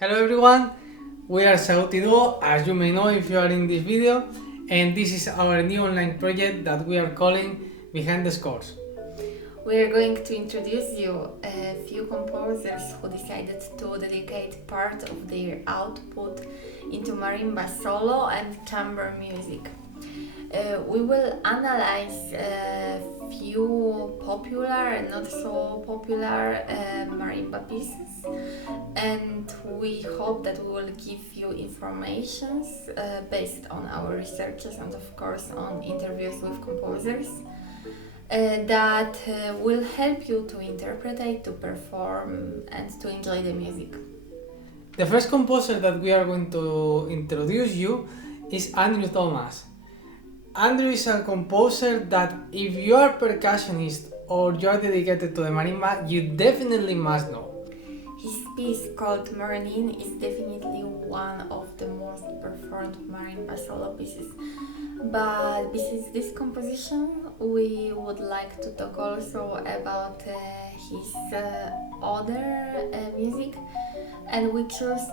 Hello everyone, we are Sauti Duo, as you may know if you are in this video, and this is our new online project that we are calling Behind the Scores. We are going to introduce you a few composers who decided to dedicate part of their output into marimba solo and chamber music. We will analyze a few popular and not so popular marimba pieces, and we hope that we will give you information based on our researches and of course on interviews with composers that will help you to interpret, to perform, and to enjoy the music. The first composer that we are going to introduce you is Andrew Thomas. Andrew is a composer that if you are percussionist or you are dedicated to the marimba, you definitely must know. His piece called Marlene is definitely one of the most performed marimba solo pieces. But besides this composition, we would like to talk also about his other music, and we chose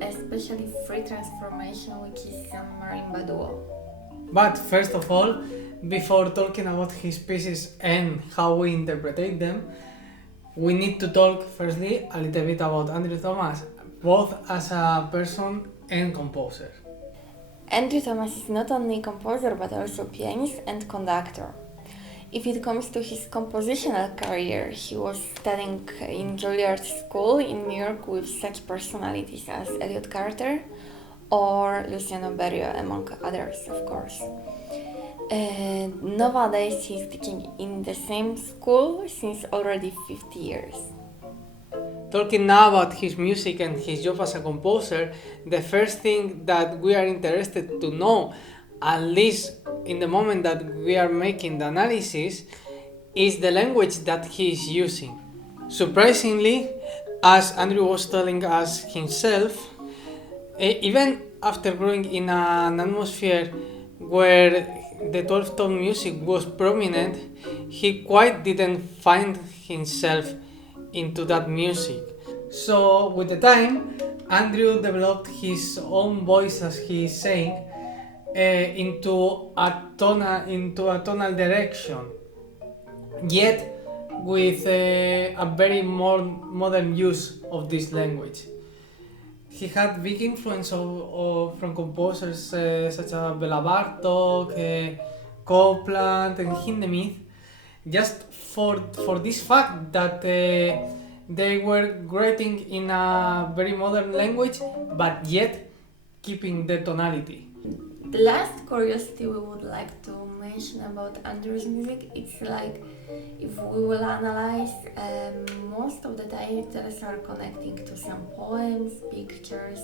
especially free transformation, which is a marimba duo. But first of all, before talking about his pieces and how we interpret them, we need to talk firstly a little bit about Andrew Thomas, both as a person and composer. Andrew Thomas is not only composer but also pianist and conductor. If it comes to his compositional career, he was studying in Juilliard School in New York with such personalities as Elliot Carter or Luciano Berio, among others, of course. Nowadays, he's teaching in the same school since already 50 years. Talking now about his music and his job as a composer, the first thing that we are interested to know, at least in the moment that we are making the analysis, is the language that he is using. Surprisingly, as Andrew was telling us himself, even after growing in an atmosphere where the 12-tone music was prominent, he quite didn't find himself into that music. So with the time, Andrew developed his own voice, as he is saying, into a tonal direction, yet with a very more modern use of this language. He had big influence from composers such as Bela Bartok, Copland, and Hindemith, just for this fact that they were writing in a very modern language, but yet keeping the tonality. The last curiosity we would like to mention about Andrew's music, it's like if we will analyze, most of the titles are connecting to some poems, pictures,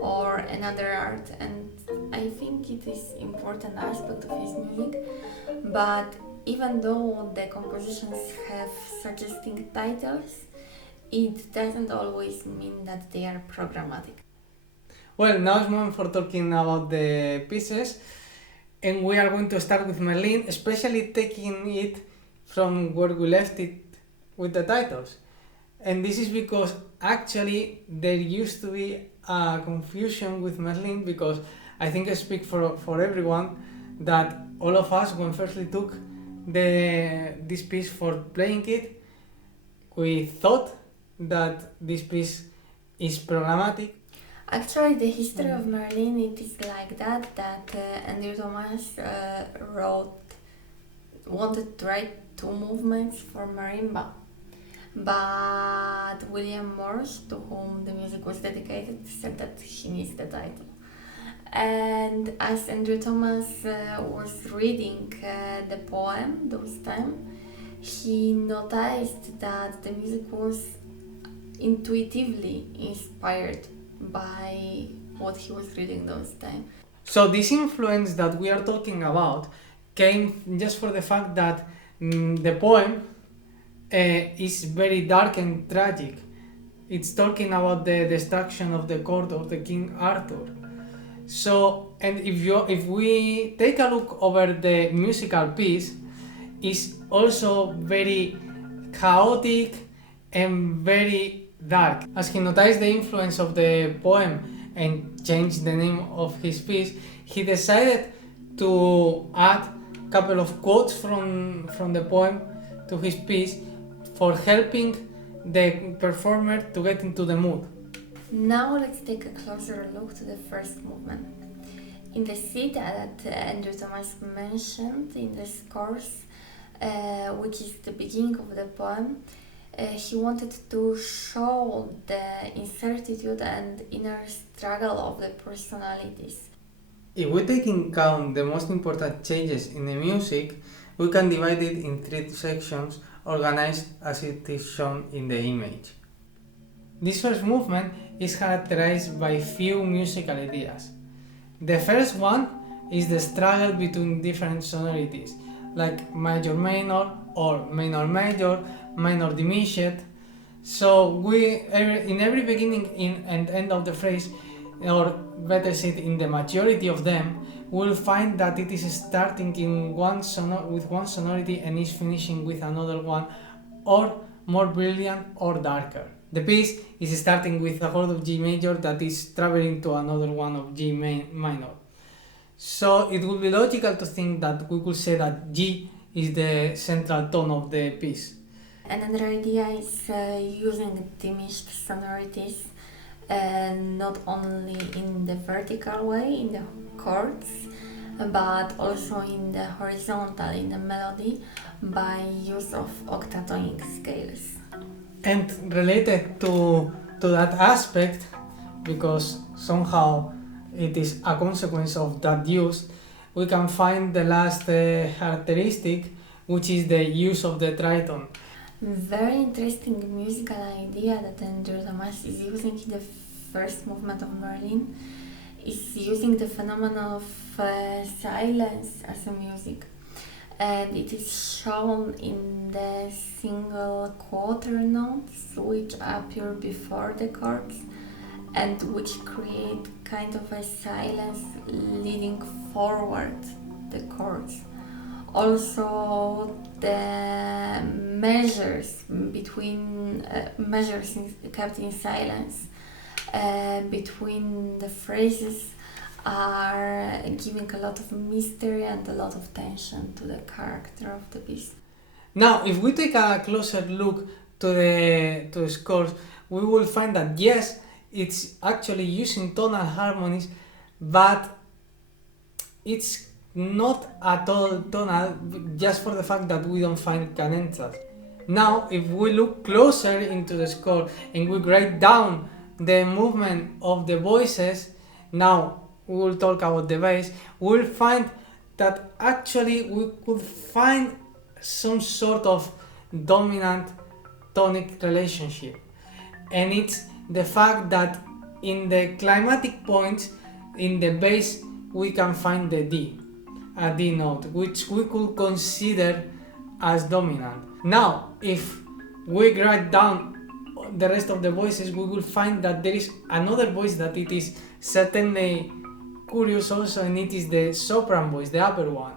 or another art, and I think it is important aspect of his music. But even though the compositions have suggesting titles, it doesn't always mean that they are programmatic. Well, now it's moment for talking about the pieces, and we are going to start with Marlene, especially taking it from where we left it with the titles. And this is because actually there used to be a confusion with Marlene, because I think I speak for everyone that all of us, when firstly took this piece for playing it, we thought that this piece is programmatic. Actually, the history of Marlene, it is like that Andrew Thomas wanted to write two movements for marimba, but William Morse, to whom the music was dedicated, said that he needs the title. And as Andrew Thomas was reading the poem those time, he noticed that the music was intuitively inspired by what he was reading those time. So this influence that we are talking about came just for the fact that the poem is very dark and tragic. It's talking about the destruction of the court of the King Arthur. So, and if we take a look over the musical piece, it's also very chaotic and very dark. As he noticed the influence of the poem and changed the name of his piece, he decided to add a couple of quotes from the poem to his piece for helping the performer to get into the mood. Now let's take a closer look to the first movement. In the scene that Andrew Thomas mentioned in the scores, which is the beginning of the poem, he wanted to show the incertitude and inner struggle of the personalities. If we take in account the most important changes in the music, we can divide it in three sections organized as it is shown in the image. This first movement is characterized by few musical ideas. The first one is the struggle between different sonorities, like major minor or minor major, minor diminished. So in every beginning and end of the phrase, or better said, in the majority of them, we'll find that it is starting in with one sonority and is finishing with another one, or more brilliant or darker. The piece is starting with a chord of G major that is traveling to another one of G minor. So it would be logical to think that we could say that G is the central tone of the piece. Another idea is using diminished sonorities, not only in the vertical way, in the chords, but also in the horizontal, in the melody, by use of octatonic scales. And related to that aspect, because somehow it is a consequence of that use, we can find the last characteristic, which is the use of the tritone. Very interesting musical idea that Andrew Thomas is using in the first movement of Marlene is using the phenomenon of silence as a music, and it is shown in the single quarter notes which appear before the chords and which create kind of a silence leading forward the chords. Also, the measures between measures kept in silence between the phrases are giving a lot of mystery and a lot of tension to the character of the piece. Now, if we take a closer look to the scores, we will find that yes, it's actually using tonal harmonies, but it's not at all tonal, just for the fact that we don't find cadenzas. Now, if we look closer into the score and we write down the movement of the voices, now we will talk about the bass, we'll find that actually we could find some sort of dominant tonic relationship. And it's the fact that in the climatic points in the bass we can find the D, a D note, which we could consider as dominant. Now, if we write down the rest of the voices, we will find that there is another voice that it is certainly curious also, and it is the soprano voice, the upper one.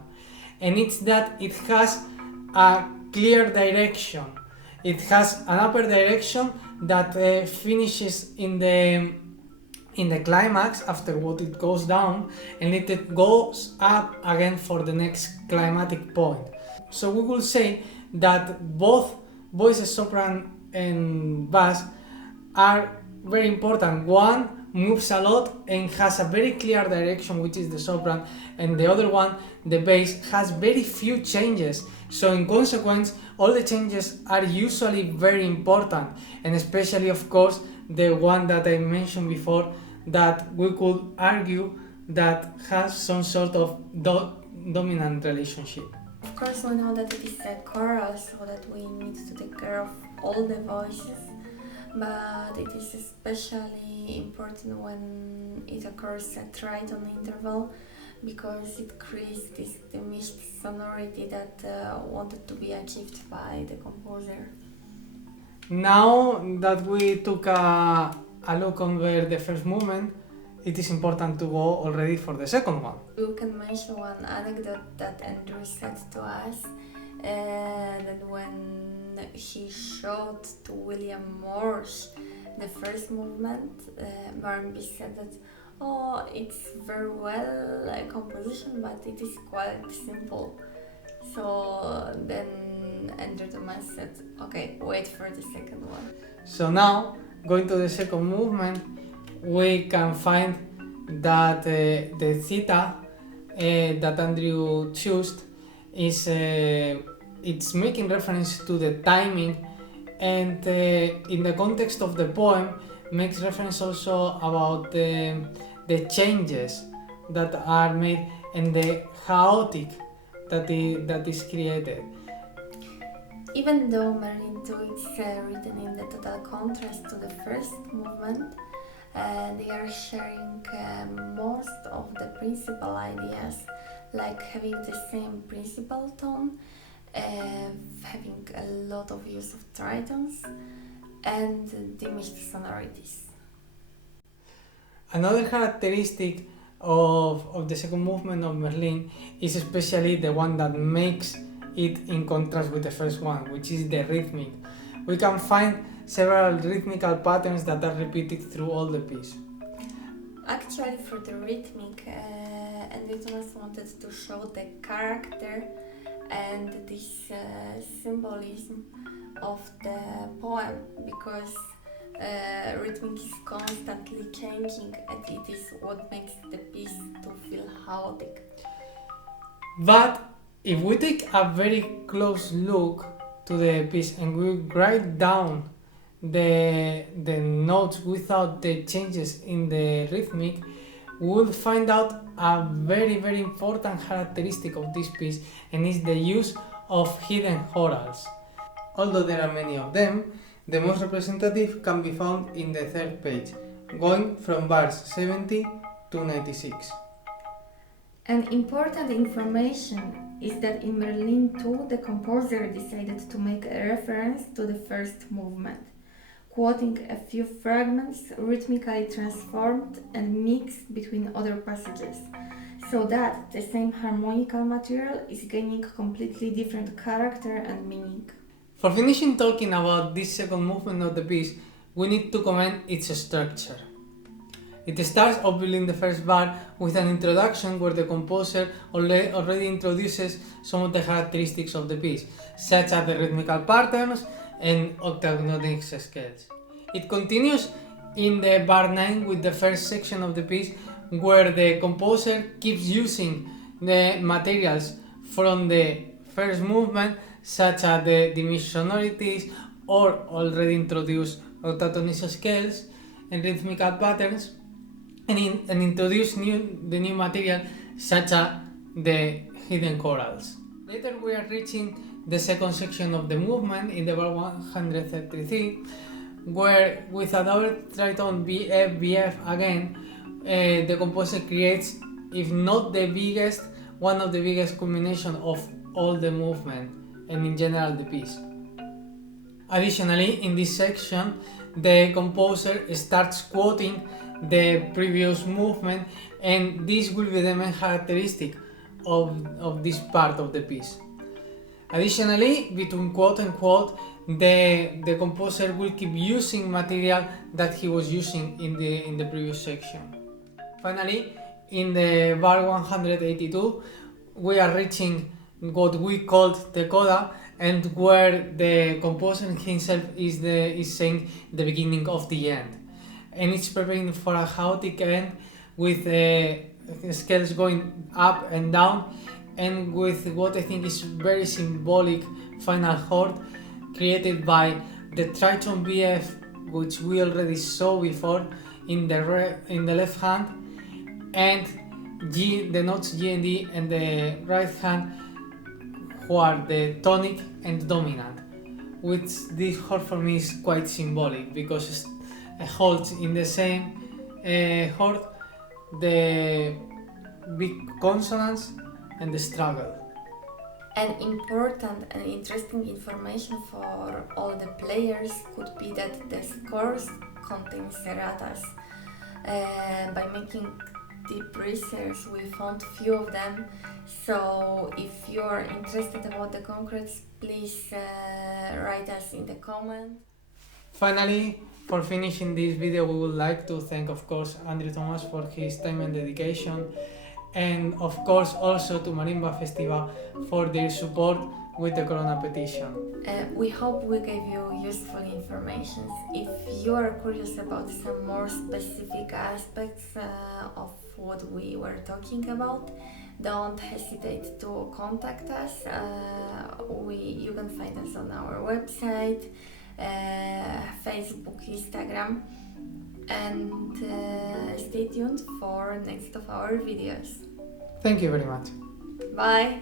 And it's that it has a clear direction. It has an upper direction that finishes in the climax after what it goes down, and it goes up again for the next climatic point. So we will say that both voices, soprano and bass, are very important. One moves a lot and has a very clear direction, which is the soprano, and the other one, the bass, has very few changes. So in consequence, all the changes are usually very important, and especially, of course, the one that I mentioned before, that we could argue that has some sort of dominant relationship. Of course, we know that it is a choral, so that we need to take care of all the voices, but it is especially important when it occurs at tritone interval, because it creates this diminished sonority that wanted to be achieved by the composer. Now that we took a look over the first movement, it is important to go already for the second one. You can mention one anecdote that Andrew said to us, that when he showed to William Morse the first movement, Marlene said that, oh, it's very well composition, but it is quite simple. So then Andrew Thomas said, okay, wait for the second one. So now, going to the second movement, we can find that the theta that Andrew chose is it's making reference to the timing, and in the context of the poem makes reference also about the changes that are made and the chaotic that is created. Even though Marlene 2 is written in the total contrast to the first movement, they are sharing most of the principal ideas, like having the same principal tone, having a lot of use of tritons, and diminished sonorities. Another characteristic of the second movement of Marlene is especially the one that makes it in contrast with the first one, which is the rhythmic. We can find several rhythmical patterns that are repeated through all the piece. Actually, for the rhythmic, Andrew Thomas wanted to show the character and this symbolism of the poem, because rhythmic is constantly changing and it is what makes the piece to feel chaotic. But if we take a very close look to the piece and we write down the notes without the changes in the rhythmic, we will find out a very important characteristic of this piece, and is the use of hidden chorals. Although there are many of them, the most representative can be found in the third page, going from verse 70 to 96. An important information is that in Marlene 2 the composer decided to make a reference to the first movement, quoting a few fragments rhythmically transformed and mixed between other passages, so that the same harmonical material is gaining completely different character and meaning. For finishing talking about this second movement of the piece, we need to comment its structure. It starts obviously in the first bar with an introduction where the composer already introduces some of the characteristics of the piece, such as the rhythmical patterns and octagonal scales. It continues in the bar 9 with the first section of the piece, where the composer keeps using the materials from the first movement, such as the diminished sonorities or already introduced octatonal scales and rhythmical patterns, and introduce the new material, such as the hidden chorals. Later we are reaching the second section of the movement in the bar 133, where with a double triton BF BF again, the composer creates, if not the biggest, one of the biggest culmination of all the movement and in general the piece. Additionally, in this section, the composer starts quoting the previous movement, and this will be the main characteristic of this part of the piece. Additionally, between quote and quote, the composer will keep using material that he was using in the previous section. Finally, in the bar 182, we are reaching what we called the coda, and where the composer himself is saying the beginning of the end, and it's preparing for a chaotic end with scales going up and down, and with what I think is very symbolic final chord created by the triton BF, which we already saw before in the left hand, and G, the notes G and D, and the right hand, who are the tonic and dominant, which this chord for me is quite symbolic, because it holds in the same chord the big consonants and the struggle. An important and interesting information for all the players could be that the scores contain serratas. By making deep research, we found few of them. So if you are interested about the concretes, please write us in the comment. Finally, for finishing this video, we would like to thank, of course, Andrew Thomas for his time and dedication, and of course also to Marimba Festival for their support with the Corona petition. We hope we gave you useful information. If you are curious about some more specific aspects of what we were talking about, don't hesitate to contact us. You can find us on our website, Facebook, Instagram, and stay tuned for next of our videos. Thank you very much. Bye!